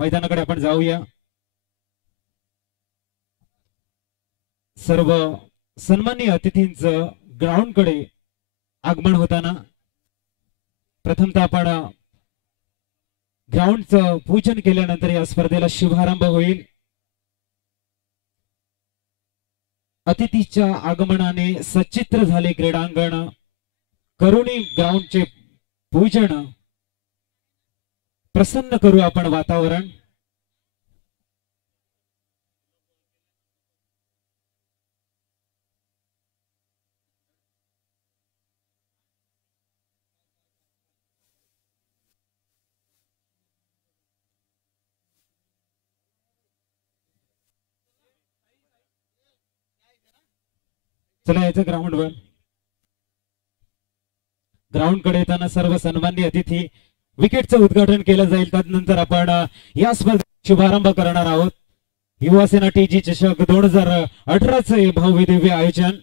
मैदानाकडे आपण जाऊया. सर्व सन्माननीय अतिथींचं ग्राउंडकडे आगमन होताना प्रथमतः आपण ग्राउंडचं पूजन केल्यानंतर या स्पर्धेला शुभारंभ होईल. अतिथीच्या आगमनाने सचित्र झाले क्रीडांगण. करुणी ग्राउंडचे पूजन. प्रसन्न करू आपण वातावरण. चला याचं ग्राउंडवर. ग्राउंडकडे येताना सर्व सन्माननीय अतिथी विकेटचं उद्घाटन केलं जाईल. त्यानंतर आपण या स्पर्धेचा शुभारंभ करणार आहोत. युवासेना टीजी चषक 2018चे भव्य दिव्य आयोजन.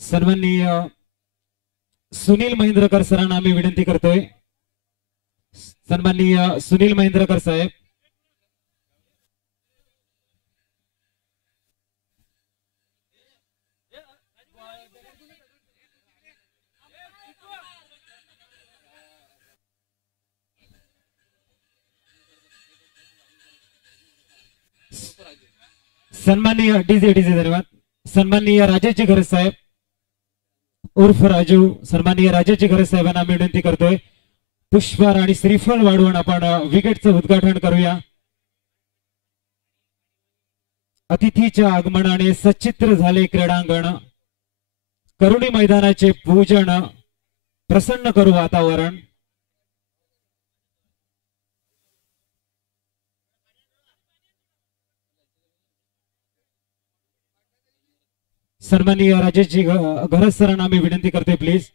सन्माननीय सुनील महेंद्रकर सरांना आम्ही विनंती करतोय. सन्माननीय सुनील महेंद्रकर साहेब. सन्माननीय डीजे धन्यवाद. सन्माननीय राजेशजी घरत साहेब उर्फ राजू. सन्माननीय राजेशजी घरत साहेबांना आम्ही विनंती करतोय पुष्पहार आणि श्रीफळ वाढवून आपण विकेटचं उद्घाटन करूया. अतिथीच्या आगमनाने सचित्र झाले क्रीडांगण. करुणी मैदानाचे पूजन. प्रसन्न करू वातावरण. सन्माननीय राजेशजी घरत सरांना आम्ही विनंती करतोय प्लीज.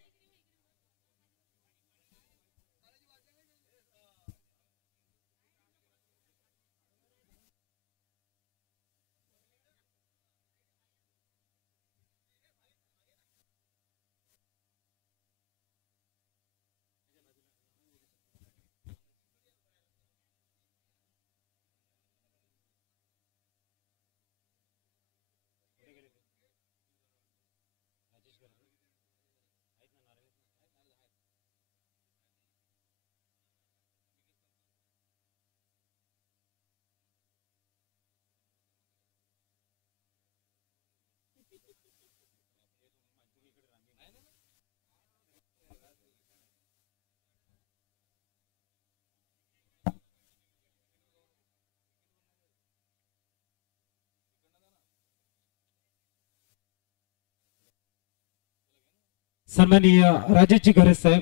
सन्माननीय राजेशजी घरत साहेब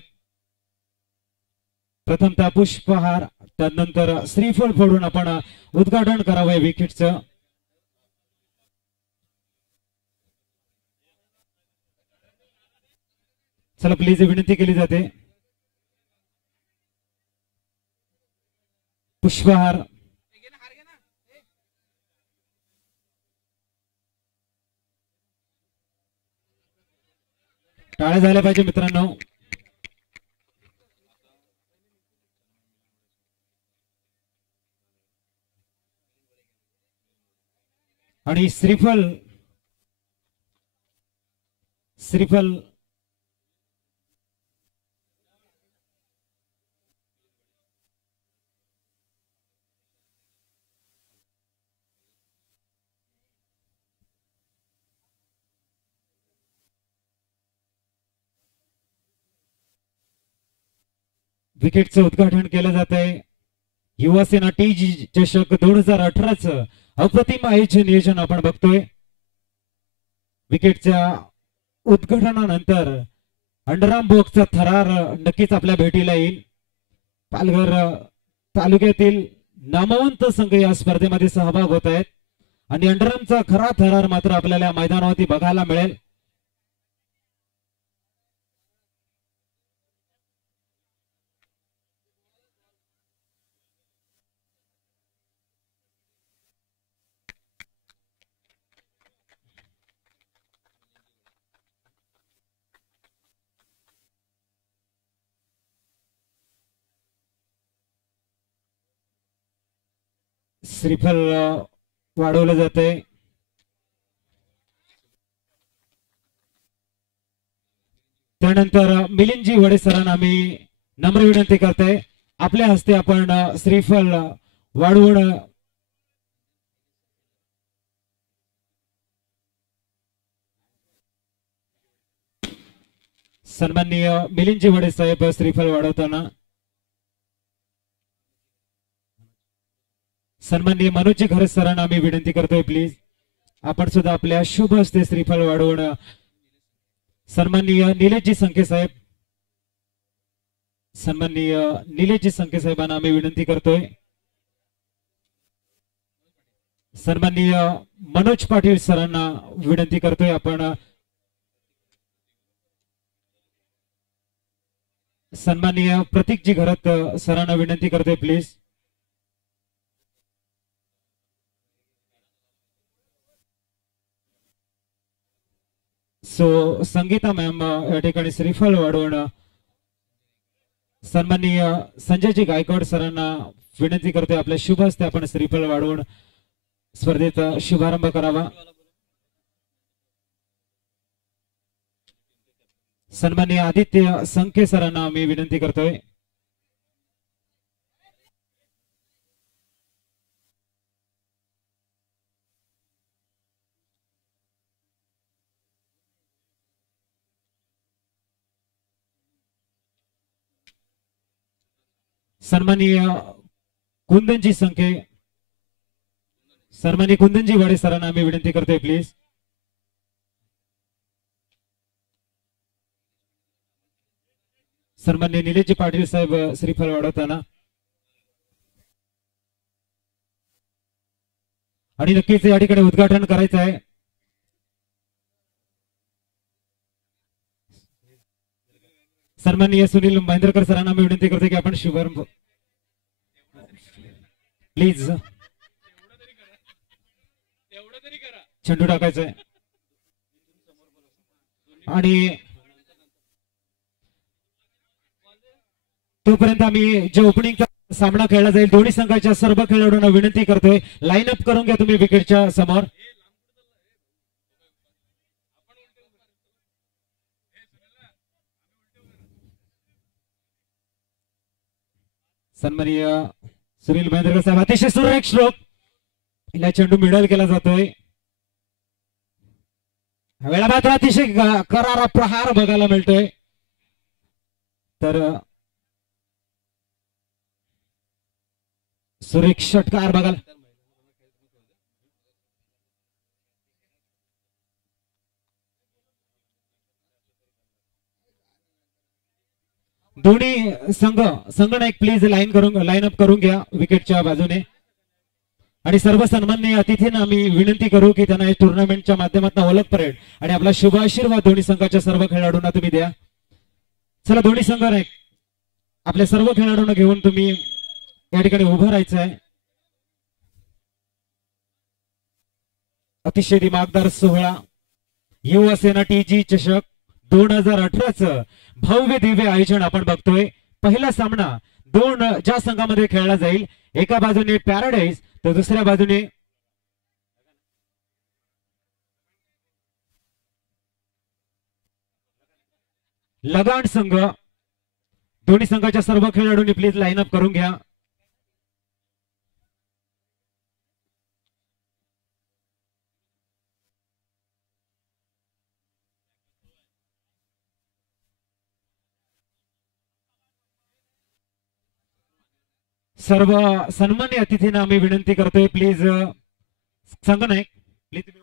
प्रथमतः पुष्पहार त्यानंतर श्रीफळ फोडून आपण उद्घाटन करावं विकेटचं. चला प्लीज विनंती केली जाते. पुष्पहार. टाळ्या झाल्या पाहिजे मित्रांनो. आणि श्रीफळ विकेटचं उद्घाटन केलं जात आहे. युवासेना टीजी चषक 2018चं अप्रतिम आयोजन नियोजन आपण बघतोय. विकेटच्या उद्घाटनानंतर अंडराम बोगचा थरार नक्कीच आपल्या भेटीला येईल. पालघर तालुक्यातील नामवंत संघ या स्पर्धेमध्ये सहभाग होत आहेत आणि अंडरामचा खरा थरार मात्र आपल्याला मैदानावरती बघायला मिळेल. श्रीफल वाढवलं जाते. त्यानंतर मिलिंदजी वडे सरांना आम्ही नम्र विनंती करते, आपल्या हस्ते आपण श्रीफल वाढवून सन्माननीय मिलिंदजी वडे साहेब श्रीफल वाढवताना सन्माननीय मनोजजी घरे सरांना आम्ही विनंती करतोय, प्लीज आपण सुद्धा आपल्या शुभ हस्ते श्रीफल वाढवून सन्माननीय निलेशजी संखे साहेब सन्माननीय निलेशजी संखे साहेबांना आम्ही विनंती करतोय. सन्माननीय मनोज पाटील सरांना विनंती करतोय, आपण सन्माननीय प्रतीकजी घरत सरांना विनंती करतोय, प्लीज सो संगीता मॅम या ठिकाणी श्रीफल वाढवून सन्माननीय संजयजी गायकवाड सरांना विनंती करतोय, आपल्या शुभ हस्ते आपण श्रीफल वाढवून स्पर्धेचा शुभारंभ करावा. सन्माननीय आदित्य संखे सरांना आम्ही विनंती करतोय. सन्माननीय कुंदनजी संखे सन्माननीय कुंदनजी वाडे सरांना आम्ही विनंती करतोय, प्लीज सन्माननीय निलेशजी पाटील साहेब श्रीफल वाढवताना आणि नक्कीच या ठिकाणी उद्घाटन करायचं आहे. सन्माननीय सुनील महेंद्रकर सरांना मी विनंती करतो की आपण शुभारंभ प्लीज चेंडू टाकायचंय आणि तोपर्यंत आम्ही जो ओपनिंगचा सामना खेळला जाईल दोन्ही संघाच्या सर्व खेळाडूंना विनंती करतोय लाईन अप करून घ्या तुम्ही विकेटच्या समोर. सन्माननीय सुनील महेंद्रकर साहेब अतिशय सुरेख स्ट्रोक पहिला चेंडू मिडल केला जातोय. वेळा मात्र अतिशय करारा प्रहार बघायला मिळतोय. तर सुरेख षटकार बघाल दोन्ही संघनायक प्लीज लाईन अप करून घ्या विकेटच्या बाजूने आणि सर्व सन्माननीय अतिथींना आम्ही विनंती करू की त्यांना या टुर्नामेंटच्या माध्यमातून ओळख परेड आणि आपला शुभ आशीर्वाद दोन्ही संघाच्या सर्व खेळाडूंना तुम्ही द्या. चला दोन्ही संघनायक आपल्या सर्व खेळाडूंना घेऊन तुम्ही या ठिकाणी उभं राहायचं आहे. अतिशय दिमागदार सोहळा युवा सेना टीजी चषक 2018चं भव्य दिव्य आयोजन आपण बघतोय. पहिला सामना ज्या संघामध्ये खेळला जाईल एका बाजूने पॅराडाईज तर दुसऱ्या बाजूने लगान संघ. दोन्ही संघाच्या सर्व खेळाडूंनी प्लीज लाईन अप करून घ्या. सर्व सन्मान्य अतिथींना आम्ही विनंती करतोय प्लीज संघनायक प्लीज तुम्ही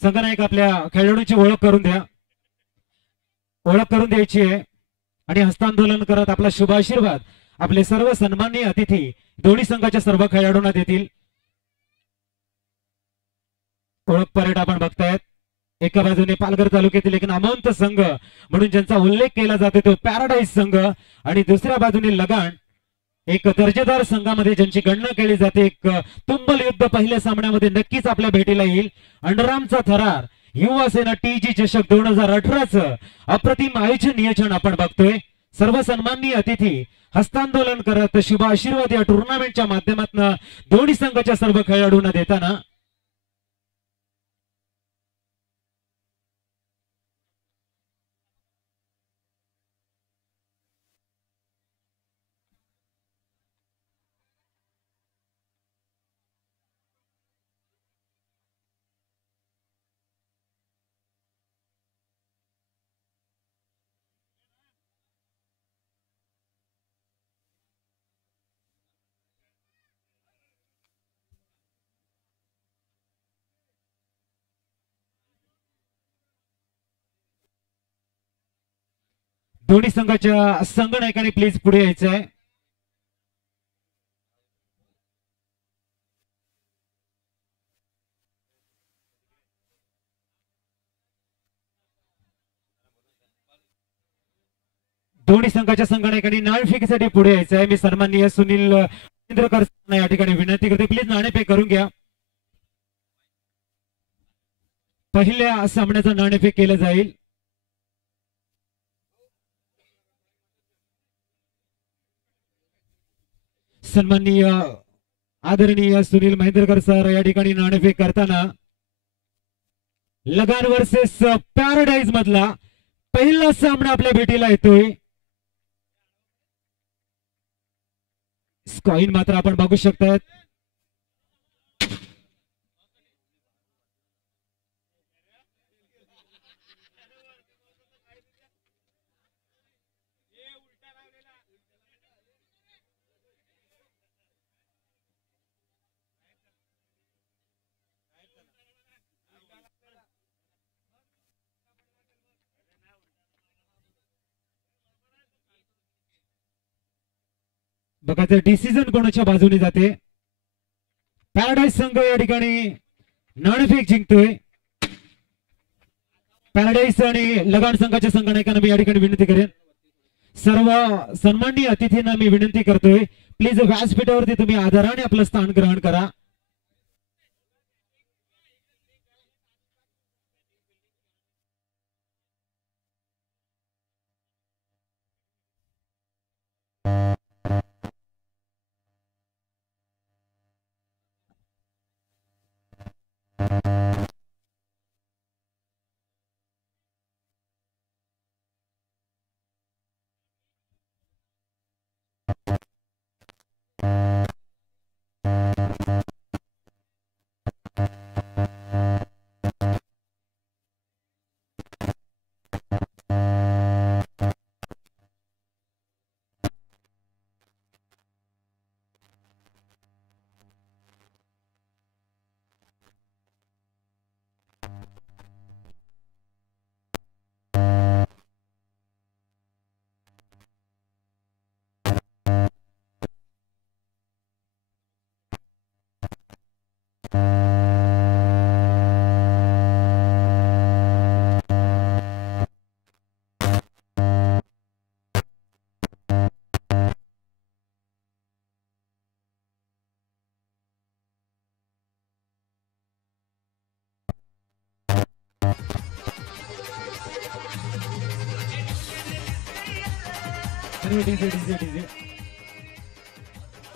संघनायक आपल्या खेळाडूंची ओळख करून द्या. ओळख करून द्यायची आहे आणि हस्तांदोलन करत आपला शुभ आशीर्वाद आपले सर्व सन्माननीय अतिथी दोन्ही संघाच्या सर्व खेळाडूंना देतील. ओळख परेड आपण बघतायत. एका बाजूने पालघर तालुक्यातील एक नामवंत संघ म्हणून ज्यांचा उल्लेख केला जातो तो पॅराडाईज संघ आणि दुसऱ्या बाजूने लगान एक दर्जेदार संघामध्ये ज्यांची गणना केली जाते. एक तुंबल युद्ध पहिल्या सामन्यामध्ये नक्कीच आपल्या भेटीला येईल. अंडरामचा थरार युवा सेना टीजी चषक 2018चं अप्रतिम आयोजन नियोजन आपण बघतोय. सर्व सन्माननीय अतिथी हस्तांदोलन करत शुभ आशीर्वाद या टुर्नामेंटच्या माध्यमातून दोन्ही संघाच्या सर्व खेळाडूंना देताना दोन्ही संघाच्या संघनायकाने प्लीज पुढे यायचं आहे. दोन्ही संघाच्या संघनायकांनी नाणेफेकीसाठी पुढे यायचं आहे. मी सन्माननीय सुनील इंद्रकर या ठिकाणी विनंती करते, प्लीज नाणेफेक करून घ्या. पहिल्या सामन्याचं नाणेफेक केलं जाईल. सन्माननीय आदरणीय सुनील महेंद्रकर सर या ठिकाणी नाणेफेक करताना लगान वर्सेस पॅराडाईज मधला पहिला सामना आपल्या भेटीला येतोय. स्कॉइन मात्र आपण बघू शकतात. बघा डिसिजन कोणाच्या बाजूने जाते. पॅराडाईज संघ या ठिकाणी नाणेफेक जिंकतोय. पॅराडाईज आणि लगान संघाच्या संघनायकांना मी या ठिकाणी विनंती करेन, सर्व सन्माननीय अतिथींना मी विनंती करतोय, प्लीज व्यासपीठावरती तुम्ही आदराने आपलं स्थान ग्रहण करा.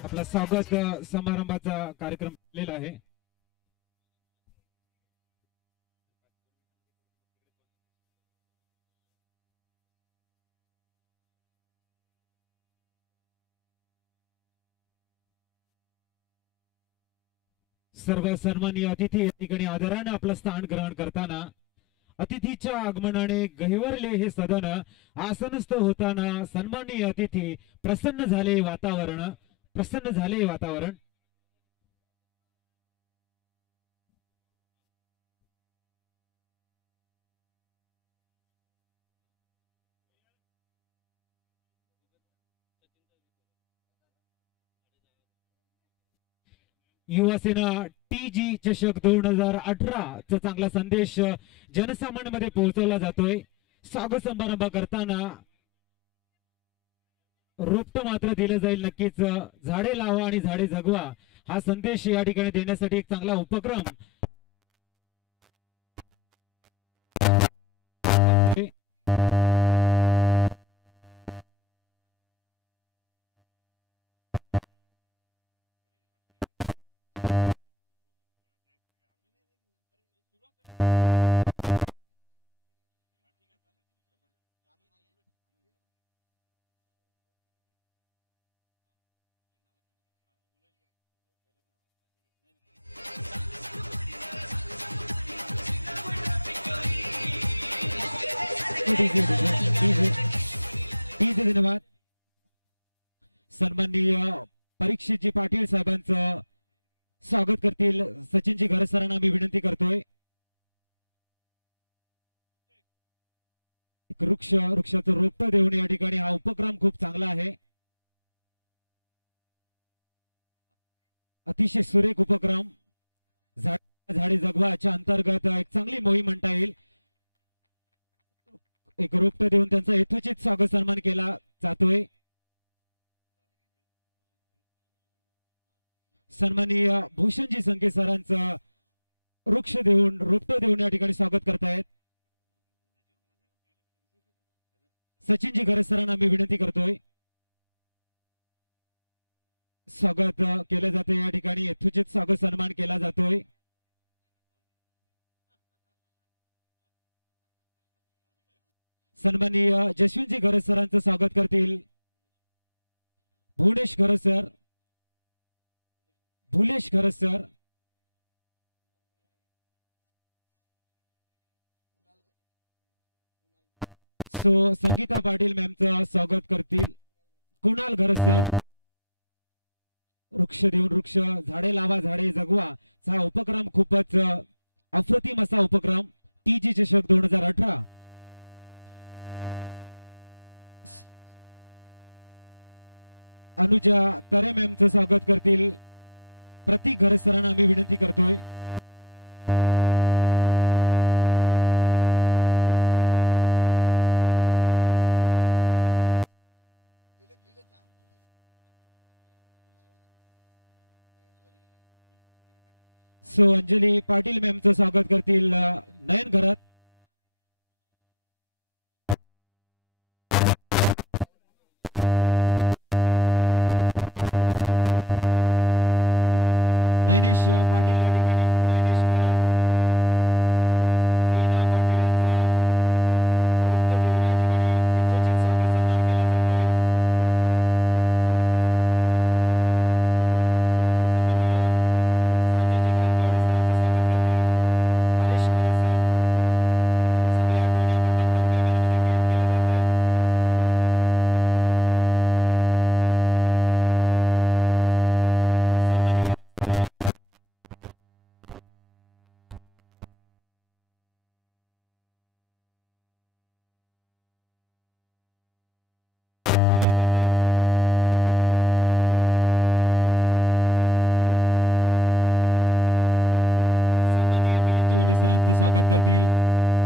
आपला स्वागत समारंभाचा कार्यक्रम केलेला आहे. सर्व सन्माननीय अतिथी या ठिकाणी आदराने आपलं स्थान ग्रहण करताना अतिथीच्या आगमनाने गहिवरले हे सदन आसनस्थ होताना सन्माननीय अतिथी प्रसन्न झाले वातावरण. युवासेना टीजी चषक 2018 चा चांगला संदेश जनसामान्यांमध्ये पोहोचवला जातोय. स्वागत समारंभ करताना रोपट मात्र दिलं जाईल. नक्कीच झाडे लावा आणि झाडे जगवा हा संदेश या ठिकाणी देण्यासाठी एक चांगला उपक्रम डीजे डीजे डीजे धन्यवाद. सन्माननीय परीक्षितजी पाटील साहेबांचं स्वागत करतील सचिनजी घरे सरांना मी विनंती करतोय. वृक्षाचं रोपटं देऊन या ठिकाणी हा उपक्रम खूप चांगला आहे. अतिशय सुरेख उपक्रम झाडे जगवाच्या अंतर्गत एक चांगली मोहीम म्हणता येईल. एक रोपटं देऊन त्यांचा यथोचित स्वागत सन्मान केला जातोय. सन्माननीय भूषणजी संके सरांचं वृक्ष देऊन रोपटं देऊन या ठिकाणी स्वागत करतायत. सचिनजी घरे सरांना मी विनंती करतोय. स्वागत केलं जाते या ठिकाणी यथोचित स्वागत सन्मान केला जातोय. सन्माननीय जशविनजी घरे सरांचं स्वागत करतील भुवनेश घरे सर, भुलेश घरे सर. सो संगीता पाटील मॅमचं स्वागत करतील कुणाल घरे सर. वृक्ष देऊन वृक्ष, झाडे लावा झाडे जगवा हा उपक्रम खूपच अप्रतिम असा उपक्रम. टीजी चषक 2018. अनुजा तरे मॅमचं स्वागत करतील प्रतीक घरे सरांना आम्ही विनंती करतोय. सो अंजली पाटील मॅमचं स्वागत करतील नयन घरात. नयनेश पाटील या ठिकाणी नयनेश घरात. रीना पाटील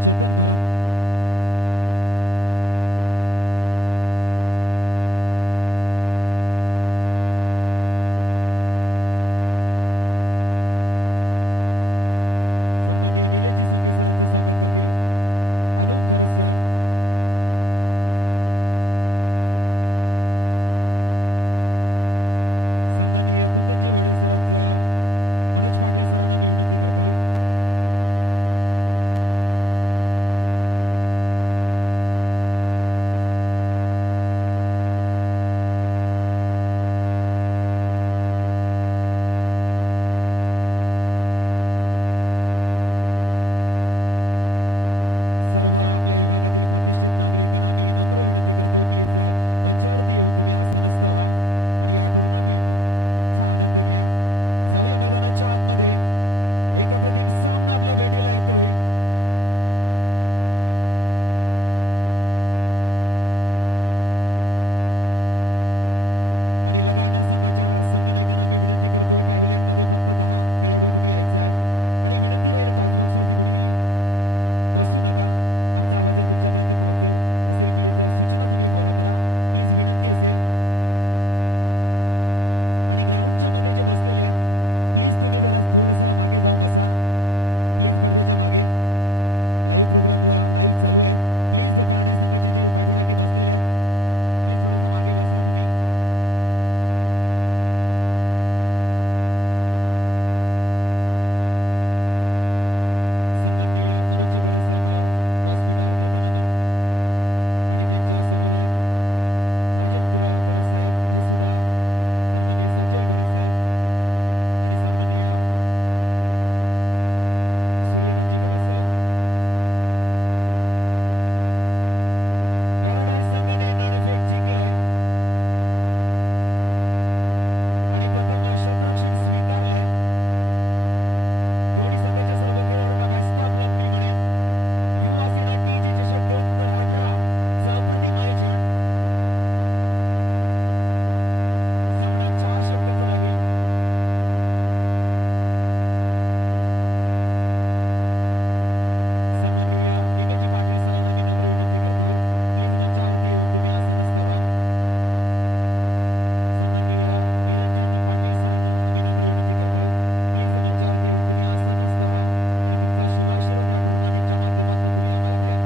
चेतन घरात. सन्माननीय निलेशजी संके सरांचं स्वागत करतील अनुप घरे सर. सन्माननीय कुंदनजी वाडे सरांचं मनोज पाटील सरांना मी विनंती करतोय. सर्व आपल्या विभागातील प्रतिष्ठित नागरिकांना मी नम्र विनंती करतोय, प्लीज मंचावरती येऊन तुम्ही आसनस्थ व्हा आणि या टुर्नामेंटचा आनंद घ्या. जाऊया मैदानाच्या आतमध्ये. एक अप्रतिम सामना आपल्या भेटीला येतोय. आणि लगान संघाच्या संघनायकांना मी विनंती करतोय, पॅव्हिलियन मध्ये फक्त 10 खेळाडू तुम्ही यायचं आहे आणि विनंती राहील टॉसबॉक्स वरती कोणी बसू नका. आमचा आवाज जर तुमच्यापर्यंत पोहोचत असेल प्लीज सूचना तुम्ही फॉलो करा, प्लीज विनंती असेल. आणि ग्राउंडच्या मध्ये जे बसलेले आहेत प्लीज तुम्ही जरा थोडस मागे जाऊन बसा, प्लीज पडद्याच्या मागे. लाईव्ह प्रोग्राम लाईव्ह चालू आहे. प्लीज कराटे संघाचे जे पाठीराखी बसलेले आहेत प्लीज थोडस मागे बसा तुम्ही. सन्माननीय मनोजजी घरे साहेब व्यासपीठावर घेताना आणि त्यांच्यासोबत राजेंद्र घरे साहेब हे सुद्धा सन्माननीय संजय घरे साहेब आणि सन्माननीय सूर्यवंशी घरे साहेब. दोन्ही संघाच्या सर्व खेळाडूंना बेस्ट ऑफ लक मी म्हणेन. युवा सेना टीजी चषक 2018 चा अप्रतिम आयोजन. सामना 4 षटकांचा राहील. सन्माननीय निमेश पाटील सरांना मी नम्र विनंती करतोय, प्लीज मंचावरती येऊन तुम्ही आसनस्थ व्हा. सन्माननीय निरंजन पाटील सरांना मी नम्र विनंती करतोय, प्लीज मंचावरती येऊन तुम्ही आसनस्थ व्हा आणि तुमचा शुभाशीर्वाद या टुर्नामेंटच्या माध्यमातून तुम्ही आम्हाला द्या.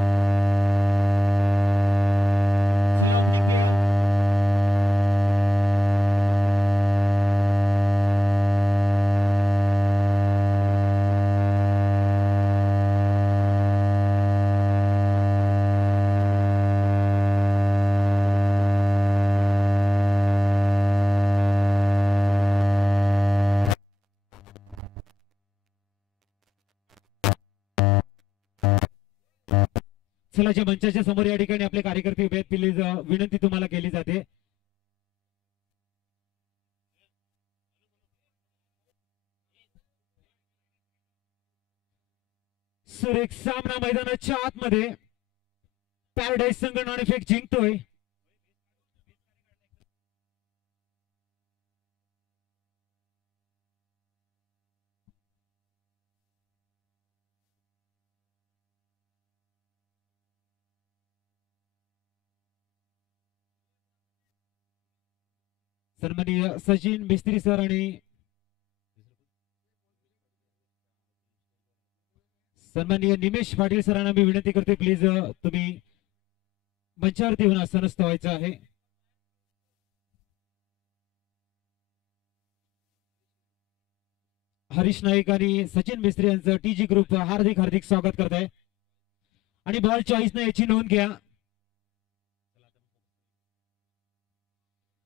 चला ओपनिंग प्लेयर. चला, ज्या मंचाच्या समोर या ठिकाणी आपले कार्यकर्ते उभे आहेत, प्लीज विनंती तुम्हाला केली जाते. सुरेख सामना मैदानाच्या आतमध्ये. पॅराडाईज संघ नाणेफेक जिंकतोय. सन्माननीय सचिन मिस्त्री सर आणि सन्माननीय निमेश पाटील सरांना मी विनंती करते, प्लीज तुम्ही मंचावरती येऊन आसनस्थ व्हायचं आहे. हरीश नाईक आणि सचिन मिस्त्री यांचं टीजी ग्रुप हार्दिक हार्दिक स्वागत करत आहे. आणि बॉल चॉईसने याची नोंद घ्या.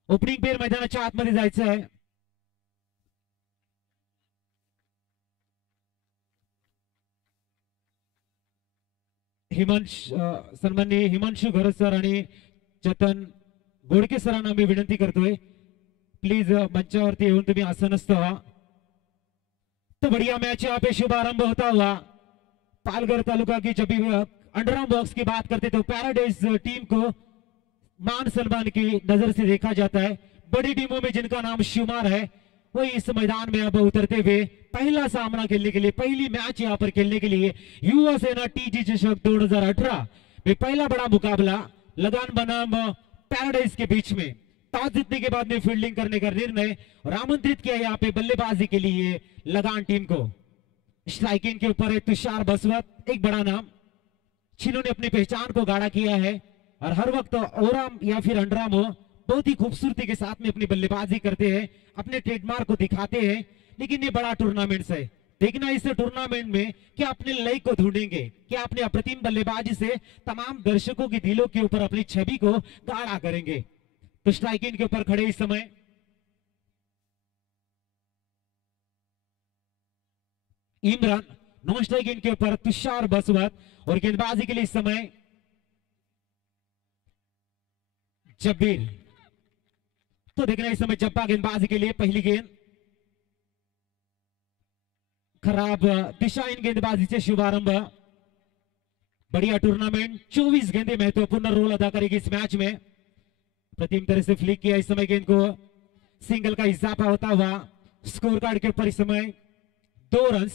ओपनिंग पेअर मैदानाच्या आतमध्ये जायचं आहे. सन्माननीय हिमांशु घरत सर आणि चेतन गोडके सरांना मी विनंती करतोय, प्लीज मंचावरती येऊन तुम्ही आसनस्थ व्हा. तो बढ़िया मैच यहाँ पे शुभारंभ होता हुआ. पालघर तालुका की जब भी अंडरआर्म बॉक्स की बात करते तो पैराडाइज टीम को मान सम्मान की नजर से देखा जाता है. बड़ी टीमों में जिनका नाम शुमार है वो इस मैदान में अब उतरते हुए पहला सामना खेलने के लिए, पहली मैच यहाँ पर खेलने के लिए युवा सेना टीजी चषक 2018 में पहला बड़ा मुकाबला लगान बनाम पैराडाइज के बीच में टॉस जीतने के बाद में फील्डिंग करने का निर्णय और आमंत्रित किया यहाँ पे बल्लेबाजी के लिए लगान टीम को. स्ट्राइकिंग के ऊपर है तुषार बसवत, एक बड़ा नाम जिन्होंने अपनी पहचान को गाढ़ा किया है और हर वक्त ओराम या फिर अंडराम हो बहुत ही खूबसूरती के साथ में अपनी बल्लेबाजी करते हैं, अपने ट्रेडमार्क को दिखाते हैं. लेकिन ये बड़ा टूर्नामेंट है, देखना इस टूर्नामेंट में क्या अपने लय को ढूंढेंगे, क्या अपने अप्रतिम बल्लेबाजी से तमाम दर्शकों के दिलों के ऊपर अपनी छवि को गाढ़ा करेंगे. तो स्ट्राइकिंग के ऊपर खड़े इस समय इमरान, नॉन स्ट्राइकिंग के ऊपर तुषार बसवत और गेंदबाजी के लिए इस समय जब्बीर. तो देखना इस समय जब्बा गेंदबाजी के लिए पहली गेंद खराब दिशा इन गेंदबाजी से शुभारंभ. बढ़िया टूर्नामेंट, 24 गेंदें महत्वपूर्ण रोल अदा करेगी इस मैच में. प्रतिम तरह से फ्लिक किया इस समय गेंद को, सिंगल का इजाफा होता हुआ स्कोर कार्ड के ऊपर इस समय 2 रन.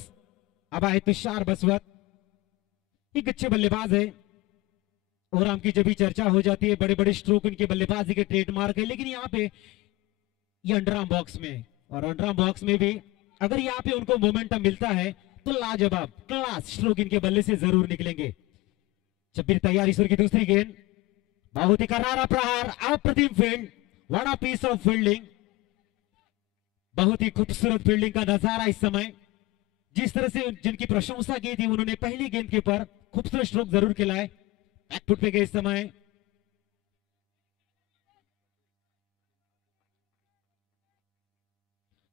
अब आए तुषार बसवत, एक अच्छे बल्लेबाज है और आम की जब भी चर्चा हो जाती है बड़े बड़े स्ट्रोक इनके बल्लेबाजी के ट्रेडमार्क है. लेकिन यहाँ पे ये अंडरआर्म बॉक्स में और अंडरआर्म बॉक्स में भी अगर यहाँ पे उनको मोमेंटम मिलता है तो लाजवाब क्लास स्ट्रोक इनके बल्ले से जरूर निकलेंगे. जब्बीर तैयार, ईश्वर की दूसरी गेंद, बहुत ही करारा प्रहार, अप्रतिम field, what a piece of fielding. बहुत ही खूबसूरत फील्डिंग का नजारा इस समय. जिस तरह से जिनकी प्रशंसा की थी उन्होंने पहली गेंद के ऊपर खूबसूरत स्ट्रोक जरूर खिलाए. बैकफुट पे गए इस समय.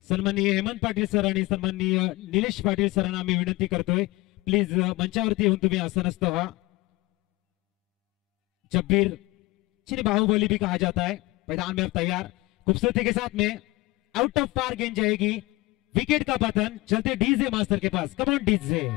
सन्माननीय हेमंत पाटील सर आणि सन्माननीय निलेश पाटील सरांना मी विनंती करतोय, प्लीज मंचावरती येऊन तुम्ही आसनस्थ व्हा. जब्बीर, जिन्हें बाहुबली भी कहा जाता है, मैदान में अब तैयार, खूबसूरती के साथ में आउट ऑफ पार गेंद जाएगी विकेट का पतन, चलते DJ master K pass. Come on DJ.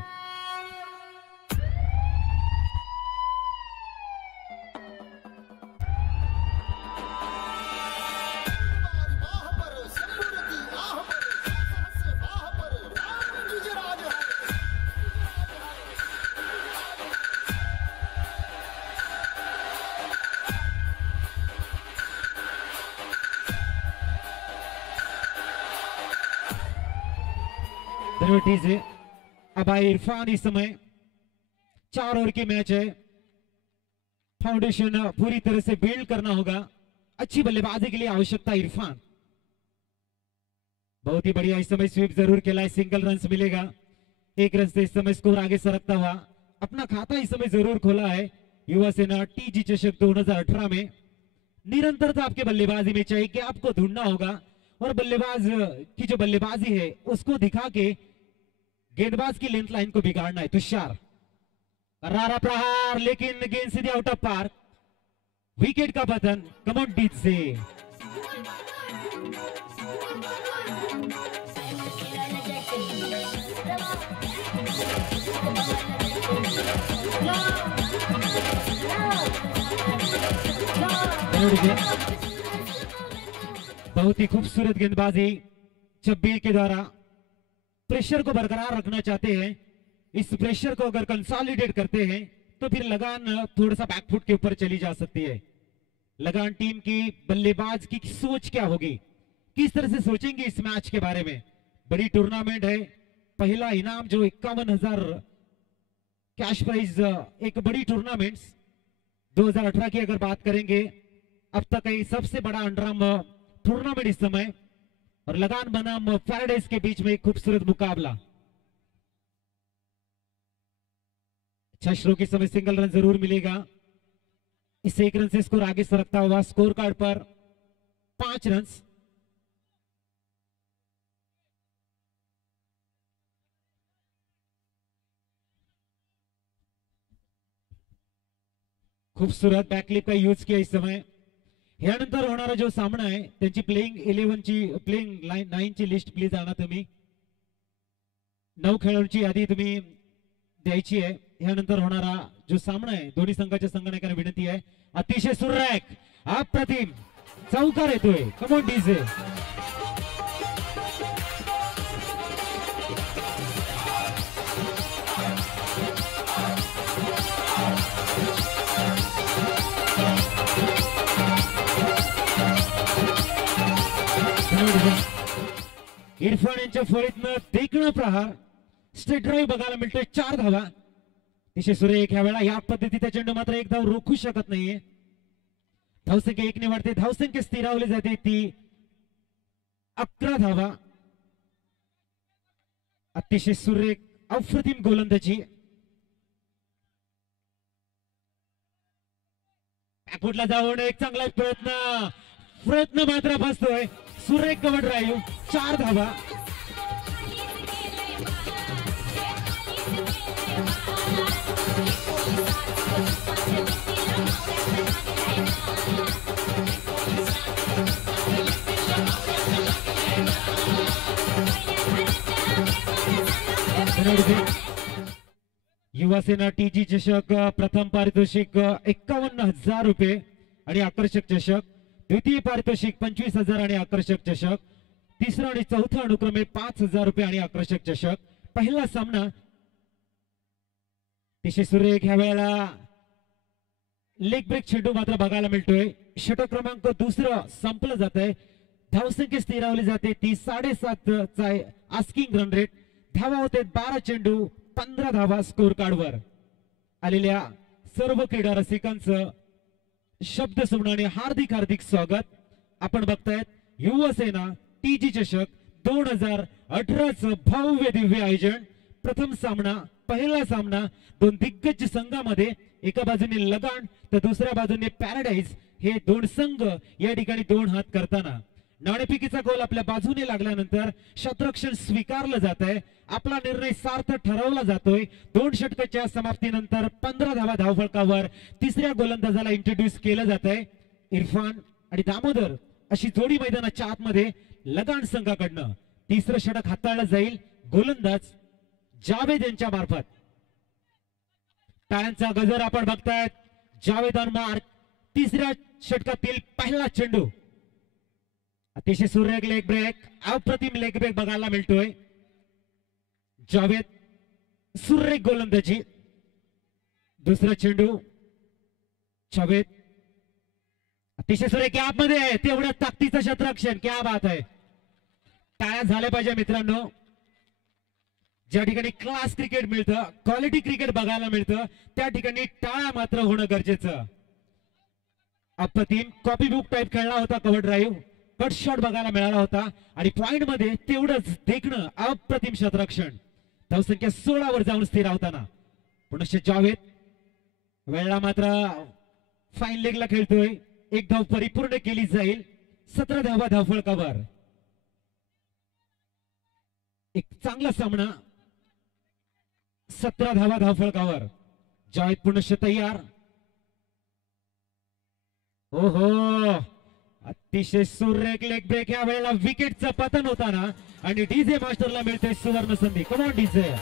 DJ. अब आए इरफान। इस समय 4 ओवर की मैच है। फाउंडेशन पूरी तरह से बिल्ड करना होगा। अच्छी बल्लेबाजी के लिए आवश्यकता इरफान। बहुत ही बढ़िया इस समय स्वीप जरूर खेला है, सिंगल रन मिलेगा। 1 रन से इस समय स्कोर आगे सरकता हुआ अपना खाता इस समय जरूर खोला है युवा सेना टीजी चषक 2018 में। निरंतरता आपके बल्लेबाजी में चाहिए कि आपको ढूंढना होगा और बल्लेबाज की जो बल्लेबाजी है उसको दिखा के गेंदबाज की लेंथ लाइन को बिगाड़ना है। तुषार करारा प्रहार, लेकिन गेंद सीधे आउट ऑफ पार्क। विकेट का पतन। Come on DJ. बहुत ही खूबसूरत गेंदबाजी शब्बीर के द्वारा। प्रेशर को बरकरार रखना चाहते हैं। इस प्रेशर को अगर कंसोलिडेट करते हैं तो फिर लगान थोड़ा सा बैकफुट के ऊपर चली जा सकती है। लगान टीम की बल्लेबाज की सोच क्या होगी, किस तरह से सोचेंगे इस मैच के बारे में। बड़ी टूर्नामेंट है। पहला इनाम जो 51,000 कैश प्राइज, एक बड़ी टूर्नामेंट 2018 की अगर बात करेंगे अब तक का सबसे बड़ा अंडरआर्म टूर्नामेंट इस समय, और लगान बनाम पैराडाइज के बीच में एक खूबसूरत मुकाबला। अच्छा श्रो के समय सिंगल रन जरूर मिलेगा। इस 1 रन से स्कोर आगे सरकता हुआ स्कोर कार्ड पर 5 रन। खूबसूरत बॅकलिप का यूज किया इस समय। यानंतर होणारा जो सामना आहे त्यांची प्लेइंग 11 ची प्लेइंग 9 ची लिस्ट प्लीज आणा तुम्ही। 9 खेळाडूंची यादी तुम्ही द्यायची आहे। यानंतर होणारा जो सामना आहे दोन्ही संघाच्या संघनायकांना विनंती आहे, अतिशय सुरेख अप्रतिम चौकार येतोय। Come on DJ. इरफान यांच्या फळीतनं देखणं प्रहार, स्ट्रेट ड्राइव्ह बघायला मिळतोय। 4 धावा। अतिशय सुरेख ह्या वेळा या पद्धतीचा चेंडू मात्र एक धाव रोखू शकत नाहीये। धावसंख्या 1 ने वाढते, धावसंख्या स्थिरावली जाते ती 11 धावा। अतिशय सुरेख अप्रतिम गोलंदाजी। बॅकफुटला जाऊन एक चांगला प्रयत्न मात्र फसतोय। सुरेख कव्हर ड्राइव्ह, 4 धावा। युवा सेना टीजी चषक प्रथम पारितोषिक 51,000 रुपये आणि आकर्षक चषक, द्वितीय पारितोषिक 25,000 आणि आकर्षक चषक, तिसरा आणि चौथा अनुक्रमे 5,000 रुपये आणि आकर्षक चषक। पहिला सामना अतिशय सुरेख ह्या वेळेला लेग ब्रेक चेंडू मात्र बघायला मिळतोय। षटक क्रमांक 2 संपलं जात आहे। धावसंख्या स्थिरावली जाते ती 7.5 चा आस्किंग रन रेट। धावा होते 12 चेंडू 15 धावा। स्कोर कार्डवर आलेल्या सर्व क्रीडा रसिकांचं शब्द सुमनाने हार्दिक हार्दिक स्वागत। आपण बघतायत युवा सेना टीजी चषक 2018 भव्य दिव्य आयोजन। प्रथम सामना, पहिला सामना दोन दिग्गज संघामध्ये, एका बाजूने लगान तर दुसऱ्या बाजूने पॅराडाइज, हे दोन संघ या ठिकाणी 2 हात करताना नाणेफेकीचा गोल आपल्या बाजूने लागल्यानंतर शतरक्षण स्वीकारलं जात आहे। आपला निर्णय सार्थ ठरवला जातोय। 2 षटकाच्या समाप्तीनंतर 15 धावा धावफलकावर तिसऱ्या गोलंदाजाला इंट्रोड्यूस केलं जात आहे। इरफान आणि दामोदर अशी जोडी मैदानाच्या आतमध्ये लगान संघाकडनं तिसरं षटक हाताळलं जाईल गोलंदाज जावेद यांच्या मार्फत. टाळ्यांचा गजर आपण बघतायत. Javed on mark. तिसऱ्या षटकातील पहिला चेंडू. अतिशय सुरेख लेग ब्रेक, अप्रतिम लेग ब्रेक बघायला मिळतोय. जावेद सुरेख गोलंदाजी. दुसरा चेंडू जावेद अतिशय सुरेख गॅप मध्ये आहे. तेवढ्या ताकदीचं क्षेत्ररक्षण. क्या बात आहे. टाळ्या झाल्या पाहिजे मित्रांनो. ज्या ठिकाणी क्लास क्रिकेट मिळतं, क्वालिटी क्रिकेट बघायला मिळतं, त्या ठिकाणी टाळ्या मात्र होणं गरजेचं. अप्रतिम कॉपी बुक टाईप खेळला होता. कव्हर ड्राईव्ह कट शॉट बघायला मिळाला होता आणि पॉइंट मध्ये तेवढंच देखणं अप्रतिम क्षेत्ररक्षण. धावसंख्या 16 वर जाऊन स्थिर होताना पुनश्च जावेद वेळा मात्र फाईन लेगला खेळतोय. एक धाव परिपूर्ण केली जाईल. 17 धावा धावफलकावर. एक चांगला सामना. 17 धावा धावफलकावर. जावेद पुनश्च तयार. ओहो, अतिशय सुरेख लेग ब्रेक. या वेळेला विकेटचं पतन होताना आणि डीजे मास्टरला मिळते सुवर्ण संधी. Come on DJ.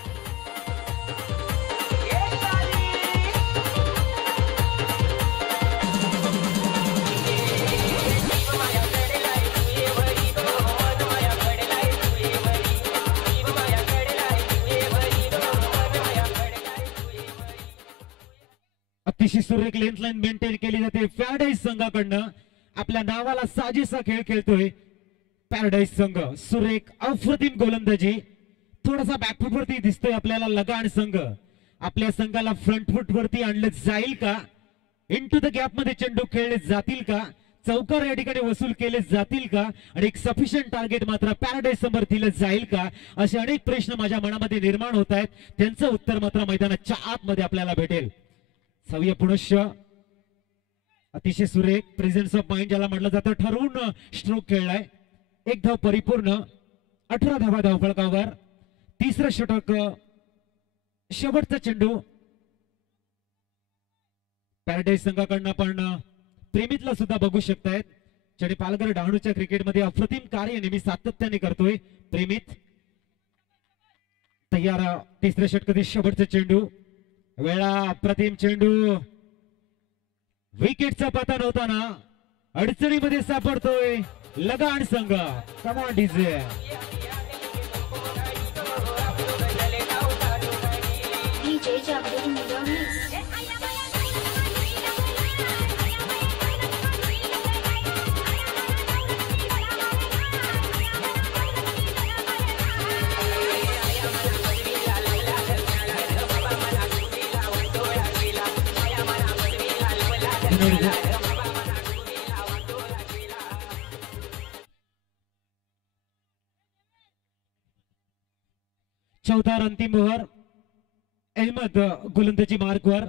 अतिशय सुरेख लेंथ लाईन मेंटेन केली जाते पॅराडाईज संघाकडनं. आपल्या नावाला साजेसा खेळ खेळतोय पॅराडाईज संघ. सुरेख अप्रतिम गोलंदाजी. थोडासा बॅकफुट वरती दिसतोय आपल्याला लगान संघ. आपल्या संघाला फ्रंट फुट वरती आणलं जाईल का? इनटू द गॅप मध्ये चेंडू खेळले जातील का? चौकार या ठिकाणी वसूल केले जातील का? आणि एक सफिशियंट टार्गेट मात्र पॅराडाईज समोर दिलं जाईल का? असे अनेक प्रश्न माझ्या मनामध्ये निर्माण होत आहेत. त्यांचं उत्तर मात्र मैदानाच्या आतमध्ये आपल्याला भेटेल. सव्य पुनश्च अतिशय सुरेख प्रेझेन्स ऑफ माइंड ज्याला म्हटलं जातं ठरवून स्ट्रोक खेळलाय. एक धाव परिपूर्ण. 18 धावा धावफलकावर. तिसरं षटक. शेवटचा चेंडू पॅराडाईज संघाकडनं आपण प्रेमितला सुद्धा बघू शकतायत. ज्याने पालघर डहाणूच्या क्रिकेटमध्ये अप्रतिम कार्य नेहमी सातत्याने करतोय. प्रेमित तयार. तिसऱ्या षटकातील शेवटचा चेंडू. वेळा अप्रतिम चेंडू. विकेटचं पतन होताना अडचणीमध्ये सापडतोय लगान संघ. Come on DJ. चौथा अंतिम ओव्हर. अहमद गोलंदाजी मार्कवर.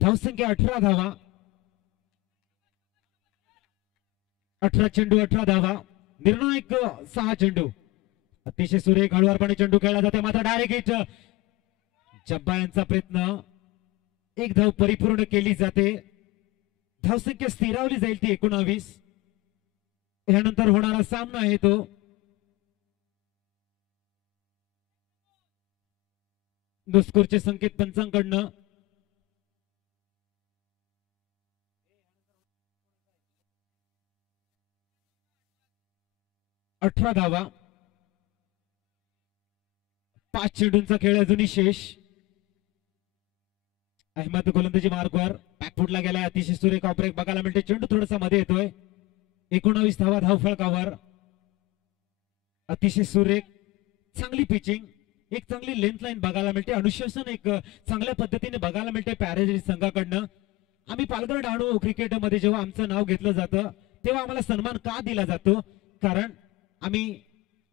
धावसंख्या 18 धावा. 18 चेंडू 18 धावा. निर्णायक 6 चेंडू. अतिशय सुरेख हळूवारपणे चेंडू खेळला जाते मात्र डायरेक्ट हिट. जब्बा यांचा प्रयत्न. एक धाव परिपूर्ण केली जाते. धावसंख्या स्थिरावली जाईल ती 19. यानंतर होणारा सामना आहे तो नुस्कूरचे संकेत पंचांकडनं. अठरा धावा. 5 चेंडूंचा खेळ अजूनही शेष. अहमद गोलंदाजी मार्कवर. बॅकफुटला गेलाय. अतिशय सुरेख ऑपरेक बघायला मिळते. चेंडू थोडासा मध्ये येतोय. 19 धावा धावफलकावर. अतिशय सुरेख चांगली पिचिंग. एक चांगली लेंथ लाईन बघायला मिळते. अनुशासन एक चांगल्या पद्धतीने बघायला मिळते पॅराडाईज संघाकडनं. आम्ही पालघर डहाणू क्रिकेटमध्ये जेव्हा आमचं नाव घेतलं जातं तेव्हा आम्हाला सन्मान का दिला जातो? कारण आम्ही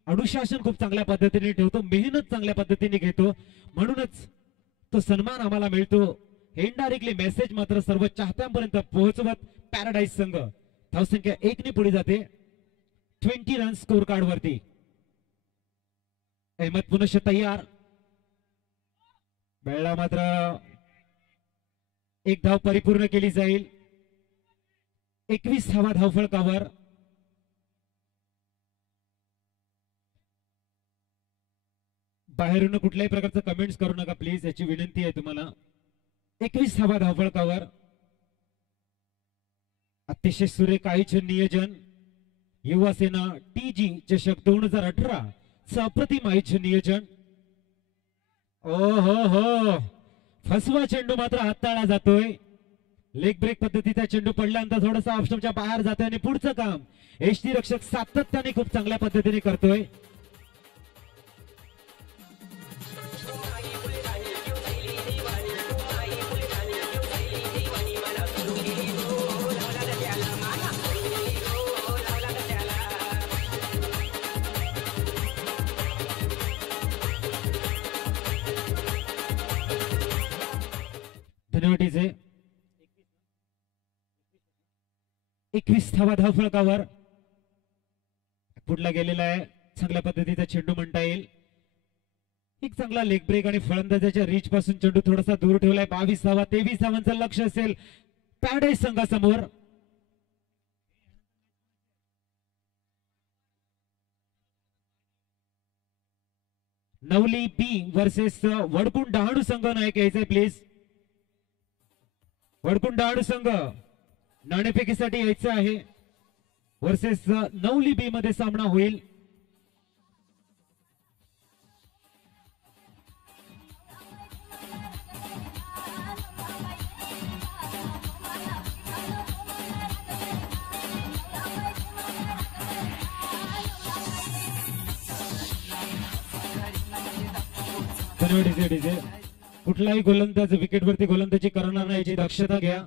अनुशासन खूप चांगल्या पद्धतीने ठेवतो, मेहनत चांगल्या पद्धतीने घेतो, म्हणूनच तो सन्मान आम्हाला मिळतो. इनडायरेक्टली मेसेज मात्र सर्व चाहत्यांपर्यंत पोहोचवत पॅराडाईज संघ धावसंख्या 1 ने पुढे जाते 20 रन स्कोर कार्ड वरती. अहमद पुनश्च तयार. वेळा मात्र एक धाव परिपूर्ण केली जाईल. 21 धावा धावफलकावर. बाहेरून कुठल्याही प्रकारचं कमेंट्स करू नका प्लीज, याची विनंती आहे तुम्हाला. 21 धावा धावफलकावर. अतिशय सुरेख आयोजन नियोजन. युवा सेना TG चषक 2018 चं अप्रतिम आयोजन नियोजन. ओ हो फसवा चेंडू मात्र हाताळला जातोय. लेग ब्रेक पद्धतीचा चेंडू पडल्यानंतर थोडासा ऑप्शनच्या बाहेर जातोय आणि पुढचं काम एसटी रक्षक सातत्याने खूप चांगल्या पद्धतीने करतोय. धन्यवाद. 21 धावा धावफलकावर. पुढला गेलेला आहे. चांगल्या पद्धतीचा चेंडू म्हणता येईल. एक चांगला लेग ब्रेक आणि फलंदाजाच्या रीच पासून चेंडू थोडासा दूर ठेवलाय. 22 धावा. 23 धावांचं लक्ष असेल पॅराडाईज संघासमोर. नवली बी वर्सेस वडकुंड डहाणू संघ नायक यायचंय प्लीज. वडकुंड डहाणू संघ नाणेफेकीसाठी यायचं आहे. वर्सेस नवली बी मध्ये सामना होईल. धन्यवाद. कुठलाही गोलंदाज विकेटवरती गोलंदाजी करणार नाही याची दक्षता घ्या.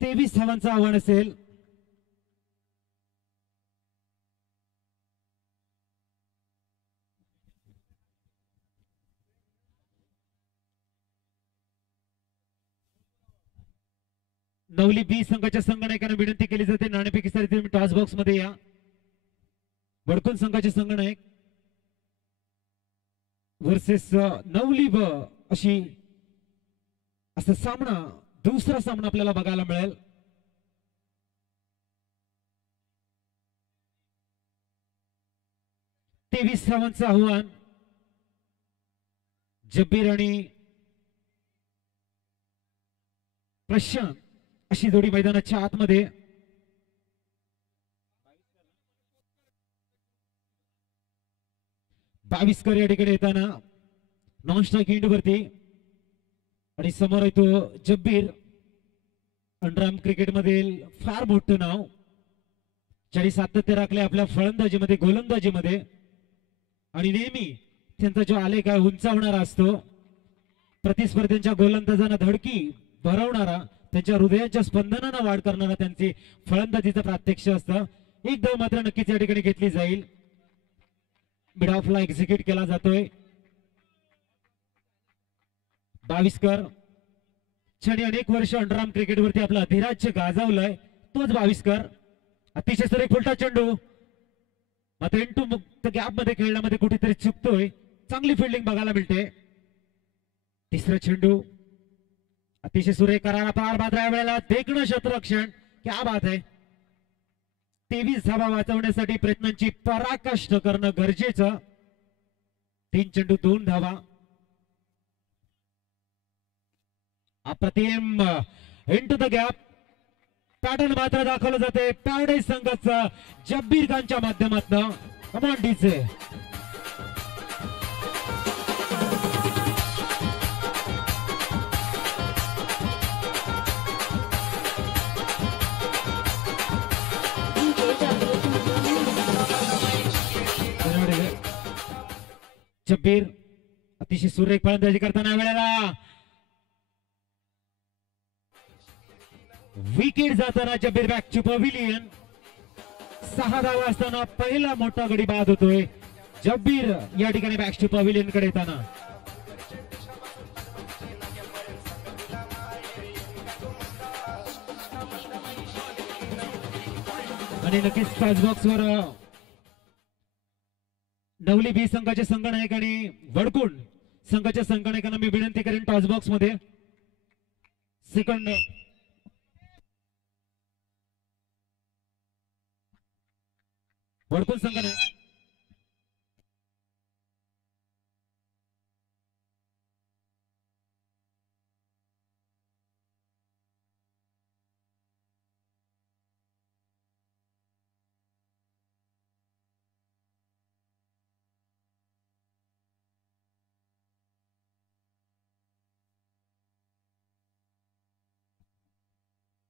तेवीस धावांचं आव्हान असेल. नवली बी संघाच्या संगणकांना विनंती केली जाते नाणेफेकीसाठी तुम्ही टॉस बॉक्स मध्ये या. वडकुंड संघाचे संगणक वर्सेस नवली ब अशी असा सामना दुसरा सामना आपल्याला बघायला मिळेल. तेवीस धावांचं आव्हान. जब्बीर आणि प्रशांत अशी जोडी मैदानाच्या आतमध्ये. बावीसकर या ठिकाणी येताना नॉन स्ट्राईक एंड वरती आणि समोर येतो जब्बीर. अंडरआर्म क्रिकेट मधील फार मोठं नाव, ज्यांनी सातत्य राखले आपल्या फलंदाजीमध्ये गोलंदाजीमध्ये आणि नेहमी त्यांचा जो आलेख आहे उंचावणारा असतो. प्रतिस्पर्ध्यांच्या गोलंदाजांना धडकी भरवणारा, त्यांच्या हृदयाच्या स्पंदनांना वाढ करणारा त्यांची फलंदाजीचं प्रात्यक्ष असतं. एक धाव मात्र नक्कीच या ठिकाणी घेतली जाईल. मिड ऑफला एक्झिक्यूट केला जातोय. बावीसकर ज्यांनी अनेक वर्ष अंडरआर्म क्रिकेटवरती आपलं अधिराज्य गाजवलंय तोच बावीसकर. अतिशय सुरेख फुलटा चेंडू मात्र इंटू मुक्त गॅप मध्ये खेळण्यामध्ये कुठेतरी चुकतोय. चांगली फिल्डिंग बघायला मिळते. तिसरा चेंडू अतिशय सुरेख करारा पार मात्र वेळेला देखणं क्षेत्ररक्षण. क्या बात आहे. 23 धावा वाचवण्यासाठी प्रयत्नांची पराकाष्ठ करणं गरजेचं. 3 चेंडू 2 धावा. अप्रतिम इंटू द गॅप. पॅटर्न मात्र दाखवलं जाते पॅराडाईज संघाचा जब्बीर खानच्या माध्यमातून. Come on DJ. जब्बीर अतिशय सुरेख फलंदाजी करताना वेळेला विकेट जाताना जबीर बॅक टू पवेलियन. 6 धावा असताना पहिला मोठा गडी बाद होतोय जबीर या ठिकाणी बॅक टू पवेलियन कडे येताना. आणि नक्कीच टॉस बॉक्स वर नवली बी संघाचे संघनायक आणि वडकुंड संघाच्या संघनायकांना मी विनंती करेन टॉस बॉक्स मध्ये सेकंड वडकुंड संघनायक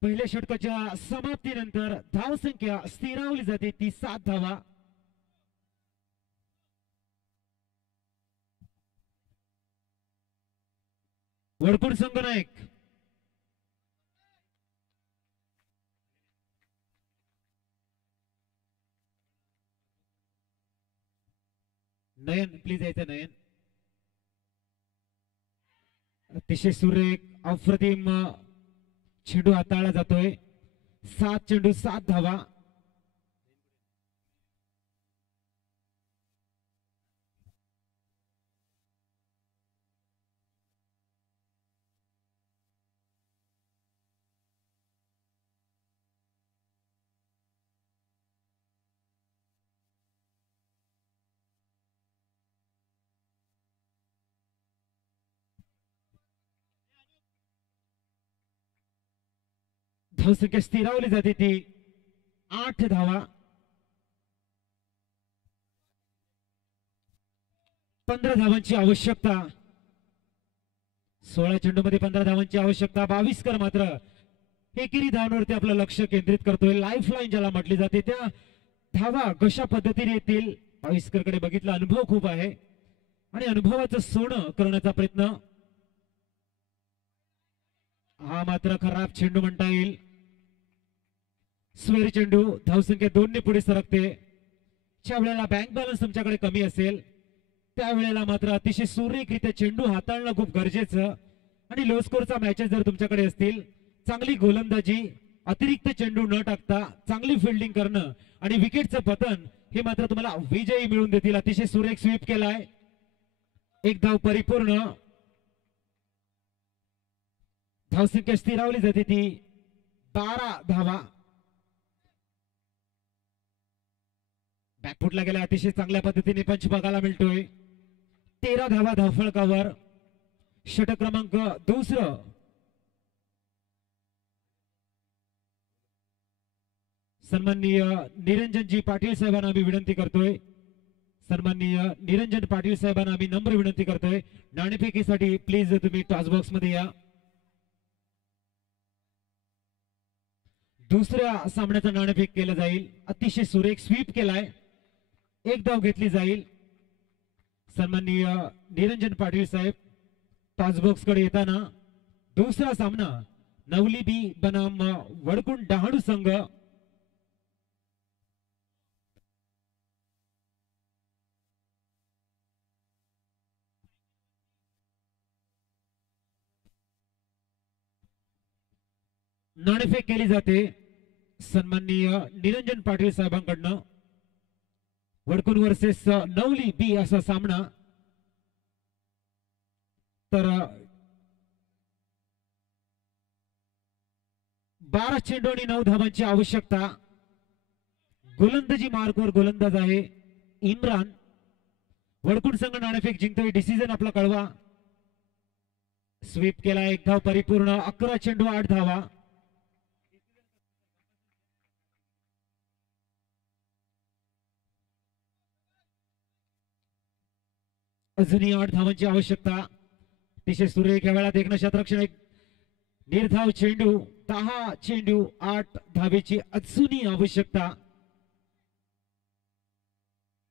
पहिल्या षटकाच्या समाप्तीनंतर धावसंख्या स्थिरावली जाते ती 7 धावा. वडकुंड संघनायक नयन प्लीज यायचं नयन. अतिशय सुरेख अप्रतिम चेंडू हाताळला जातोय. 7 चेंडू 7 धावा. धावसंख्या स्थिरावली जाते ती 8 धावा. 15 धावांची आवश्यकता. 16 चेंडू मध्ये 15 धावांची आवश्यकता. 22 मात्र एकेरी धावांवरती आपलं लक्ष केंद्रित करतोय. लाईफ लाईन ज्याला म्हटली जाते त्या धावा कशा पद्धतीने येतील 22 कडे बघितला अनुभव खूप आहे आणि अनुभवाचं सोनं करण्याचा प्रयत्न. हा मात्र खराब चेंडू म्हणता येईल. स्वेर चेंडू. धावसंख्या 2 ने पुढे सरकते. ज्या वेळेला बँक बॅलन्स तुमच्याकडे कमी असेल त्यावेळेला मात्र अतिशय सुरेखरित्या चेंडू हाताळणं खूप गरजेचं आणि लो स्कोरचा मॅचेस जर तुमच्याकडे असतील चांगली गोलंदाजी अतिरिक्त चेंडू न टाकता चांगली फिल्डिंग करणं आणि विकेटचं पतन हे मात्र तुम्हाला विजयी मिळवून देतील. अतिशय सुरेख स्वीप केलाय. 1 धाव परिपूर्ण. धावसंख्या स्थिरावली जाते ती 12 धावा. बॅकफुटला गेला अतिशय चांगल्या पद्धतीने पंच बघायला मिळतोय. 13 धावा धावफलकावर. षटक क्रमांक 2. सन्माननीय निरंजनजी पाटील साहेबांना आम्ही विनंती करतोय. सन्माननीय निरंजन पाटील साहेबांना आम्ही नम्र विनंती करतोय नाणेफेकीसाठी प्लीज तुम्ही टॉस बॉक्स मध्ये या. दुसऱ्या सामन्याचा नाणेफेक केलं जाईल. अतिशय सुरेख स्वीप केलाय. 1 धाव घेतली जाईल. सन्माननीय निरंजन पाटील साहेब टॉस बॉक्स कडे येताना दुसरा सामना नवली बी बनाम वडकुंड डहाणू संघ. नाणेफेक केली जाते सन्माननीय निरंजन पाटील साहेबांकडनं. वडकुंड वर्सेस नवली बी असा सामना. तर 12 चेंडू आणि 9 धावांची आवश्यकता. गोलंदाजी मार्कवर गोलंदाज आहे इम्रान. वडकुंड संघ नाणेफेक जिंकतोय. डिसिजन आपला कळवा. स्वीप केला. 1 धाव परिपूर्ण. 11 चेंडू 8 धावा. अजूनही 8 धावांची आवश्यकता. अतिशय सुरेख या वेळात एक क्षेत्ररक्षण. एक निर्धाव चेंडू. 10 चेंडू 8 धावेची अजूनही आवश्यकता.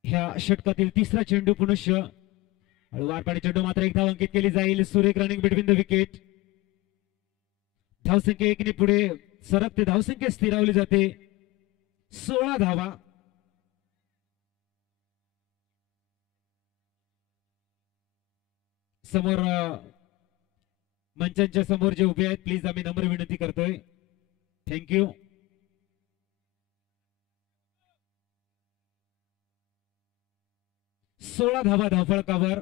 ह्या षटकातील तिसरा चेंडू पुनश्च हळूवारपणे चेंडू मात्र 1 धाव अंकित केली जाईल. सुरेख रनिंग बिटवीन द विकेट. धावसंख्या 1 ने पुढे सरकते धावसंख्या स्थिरावली जाते 16 धावा. समोर मंचांच्या समोर जे उभे आहेत प्लीज आम्ही नम्र विनंती करतोय. थँक्यू. सोळा धावा धावफलकावर.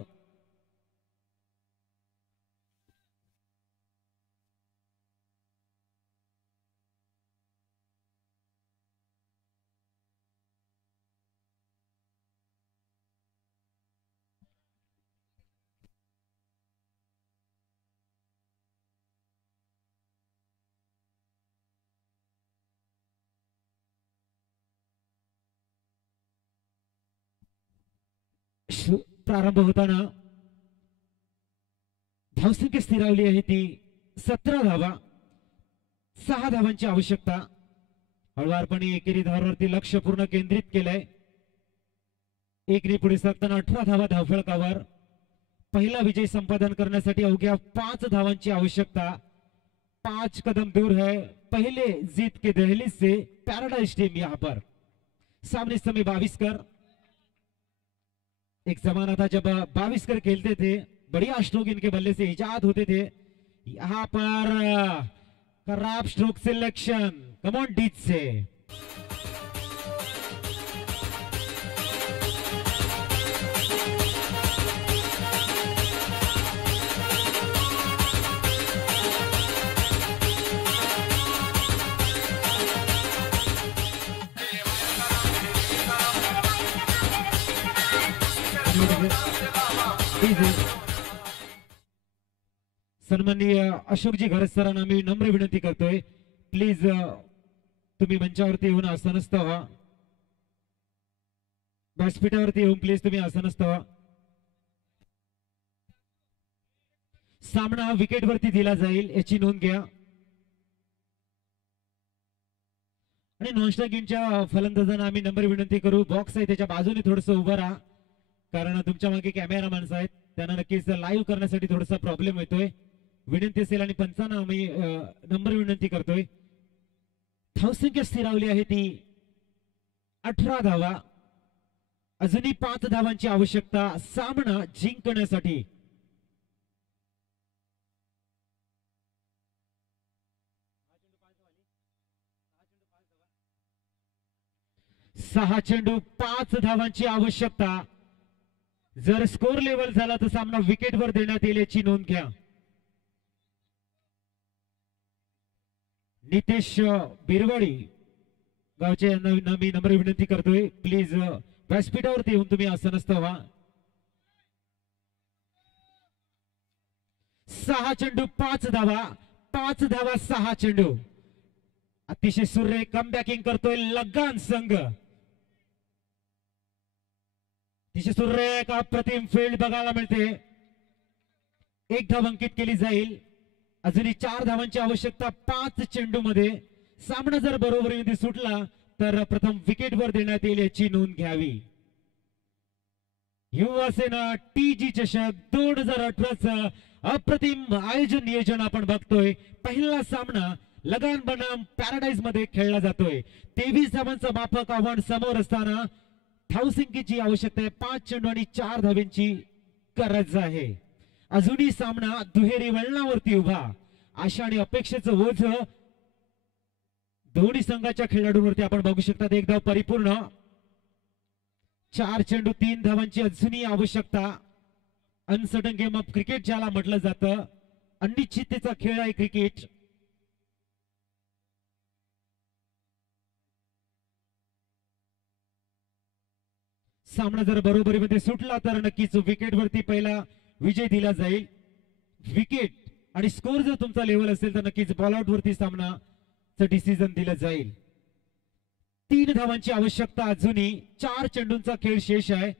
प्रारंभ होताना धावसंख्या स्थिरावली आहे ती 17 धावा. 6 धावांची आवश्यकता. हळवारपणे एकेरी धावांवरती लक्ष पूर्ण केंद्रित केलंय. एकरी पुढे सरकताना 18 धावा धावफलकावर. पहिला विजय संपादन करण्यासाठी अवघ्या 5 धावांची आवश्यकता. 5 कदम दूर है पहले जीत के दहलीज से पैराडाइज टीम यहां पर. सामने समय 22 कर. एक जमाना था जब 22 कर खेलते थे, बढ़िया स्ट्रोक इनके बल्ले से इजाद होते थे. यहां पर खराब स्ट्रोक सिलेक्शन. कम ऑन डीच से सन्माननीय अशोकजी घरत सरांना मी नम्र विनंती करतोय प्लीज तुम्ही मंचावरती येऊन आसनस्थ व्हा. व्यासपीठावरती येऊन प्लीज तुम्ही आसनस्थ व्हा. सामना विकेटवरती दिला जाईल याची नोंद घ्या. आणि नॉनस्ट्रायकिंगच्या फलंदाजांना आम्ही नम्र विनंती करू बॉक्स आहे त्याच्या बाजूने थोडस उभं राहा कारण तुमच्या मागे कॅमेरा माणसं आहेत त्यांना नक्कीच लाईव्ह करण्यासाठी थोडासा प्रॉब्लेम येतोय. विनंती असेल आणि पंचांना आम्ही नम्र विनंती करतोय. धावसंख्या स्थिरावली आहे ती 18 धावा. अजूनही 5 धावांची आवश्यकता सामना जिंकण्यासाठी. सहा चेंडू 5 धावांची आवश्यकता. जर स्कोर लेवल झाला तर सामना विकेटवर देण्यात येईल याची नोंद घ्या. नितेश बिरवाडी गावचे यांना मी नम्र विनंती करतोय प्लीज व्यासपीठावरती येऊन तुम्ही आसनस्थ व्हा. 6 चेंडू 5 धावा. 5 धावा 6 चेंडू. अतिशय सुरेख कमबॅकिंग करतोय लगान संघ. अतिशय सुरेख अप्रतिम फील्ड बघायला मिळते. 1 धाव अंकित केली जाईल. अजूनही 4 धावांची आवश्यकता 5 चेंडू मध्ये. सामना जर बरोबरीमध्ये सुटला तर प्रथम विकेटवर देण्यात येईल याची नोंद घ्यावी. युवा सेना टीजी चषक 2018चं अप्रतिम आयोजन नियोजन आपण बघतोय. पहिला सामना लगान बनाम पॅराडाइज मध्ये खेळला जातोय. 23 धावांचं माफक आव्हान समोर असताना धावसंख्येची आवश्यकता आहे 5 चेंडू आणि 4 धावांची गरज आहे. अजूनही सामना दुहेरी वळणावरती उभा. आशा आणि अपेक्षेचं ओझ दोन्ही संघाच्या खेळाडूंवरती आपण बघू शकता. 1 धाव परिपूर्ण. 4 चेंडू 3 धावांची अजूनही आवश्यकता. अनसर्टन गेम ऑफ क्रिकेट ज्याला म्हटलं जातं. अनिश्चिततेचा खेळ आहे क्रिकेट. सामना जर बरोबरीमध्ये सुटला तर नक्कीच विकेटवरती पहिला विजय दिला जाईल. विकेट आणि स्कोर जर तुमचा लेवल असेल तर नक्कीच बॉल आउट वरती सामनाचं डिसिजन दिलं जाईल. 3 धावांची आवश्यकता अजूनही. 4 चेंडूंचा खेळ शेष आहे.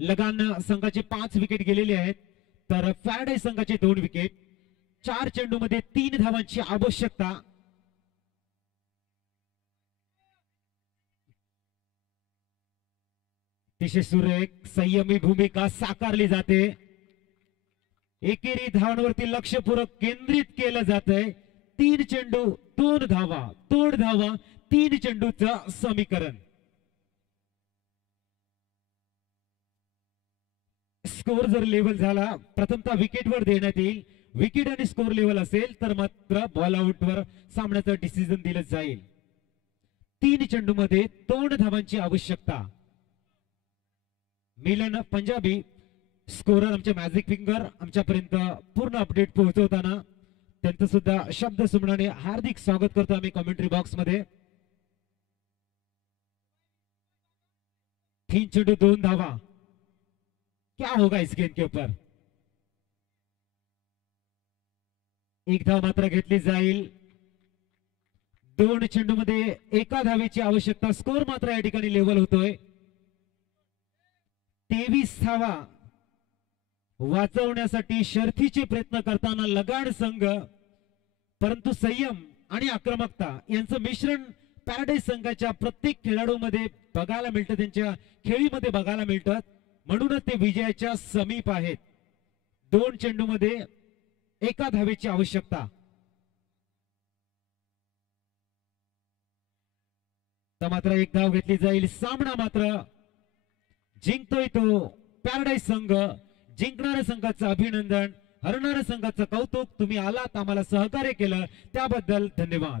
लगान संघाचे 5 विकेट गेलेले आहेत तर पॅराडाइज संघाचे 2 विकेट. 4 चेंडू मध्ये 3 धावांची आवश्यकता. अतिशय सुरेख संयमी भूमिका साकारली जाते. एकेरी धावांवरती लक्षपूर्वक केंद्रित केलं जात आहे. 3 चेंडू 2 धावा, 2 धावा 3 चेंडूचं समीकरण. स्कोर जर लेवल झाला प्रथमतः विकेटवर देण्यात येईल. विकेट आणि स्कोर लेवल असेल तर मात्र बॉल आउटवर सामन्याचं डिसिजन दिलं जाईल. 3 चेंडू मध्ये 2 धावांची आवश्यकता. मिलन पंजाबी स्कोरर आमचे मॅजिक फिंगर आमच्यापर्यंत पूर्ण अपडेट पोहोचवताना त्यांचं सुद्धा शब्द सुमनाने हार्दिक स्वागत करतो आम्ही कमेंट्री बॉक्स मध्ये. 3 चेंडू 2 धावा. क्या होगा इस गेंद के ऊपर. 1 धाव मात्र घेतली जाईल. 2 चेंडू मध्ये 1 धावेची आवश्यकता. स्कोर मात्र या ठिकाणी लेवल होतोय. 23 धावा वाचवण्यासाठी शर्थीचे प्रयत्न करताना लगाड संघ, परंतु संयम आणि आक्रमकता यांचं मिश्रण पॅराडाईज संघाच्या प्रत्येक खेळाडूमध्ये बघायला मिळतं, त्यांच्या खेळीमध्ये बघायला मिळतं. म्हणूनच ते विजयाच्या समीप आहेत. 2 चेंडू मध्ये 1 धावेची आवश्यकता. तर मात्र 1 धाव घेतली जाईल. सामना मात्र जिंकतोय तो पॅराडाईज संघ. जिंकणाऱ्या संघाचं अभिनंदन, हरणाऱ्या संघाचं कौतुक. तुम्ही आलात, आम्हाला सहकार्य केलं त्याबद्दल धन्यवाद.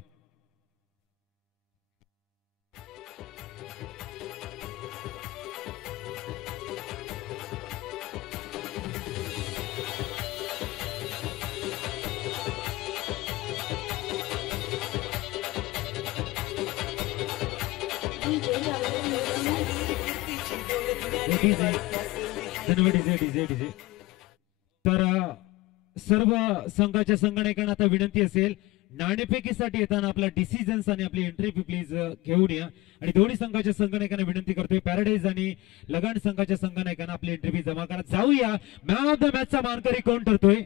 तर सर्व संघाच्या संगणकांना आता विनंती असेल, नाणेफेकीसाठी येताना आपला डिसिजन्स आणि आपली एंट्री प्लीज घेऊन या. आणि दोन्ही संघाच्या संगणकांना विनंती करतोय, पॅराडाईज आणि लगान संघाच्या संगणकांना आपली एंट्री फी जमा करा. जाऊया, मॅन ऑफ द मॅचचा मानकरी कोण ठरतोय.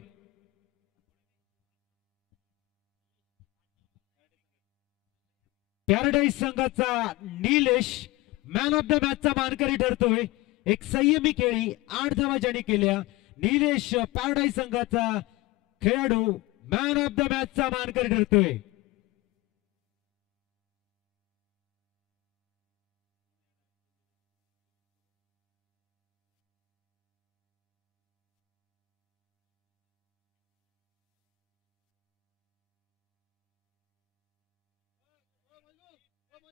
पॅराडाईज संघाचा निलेश मॅन ऑफ द मॅचचा मानकरी ठरतोय. एक संयमी खेळी, 8 धावा ज्याने केल्या. निलेश पॅराडाईज संघाचा खेळाडू मॅन ऑफ द मॅचचा मानकरी ठरतोय.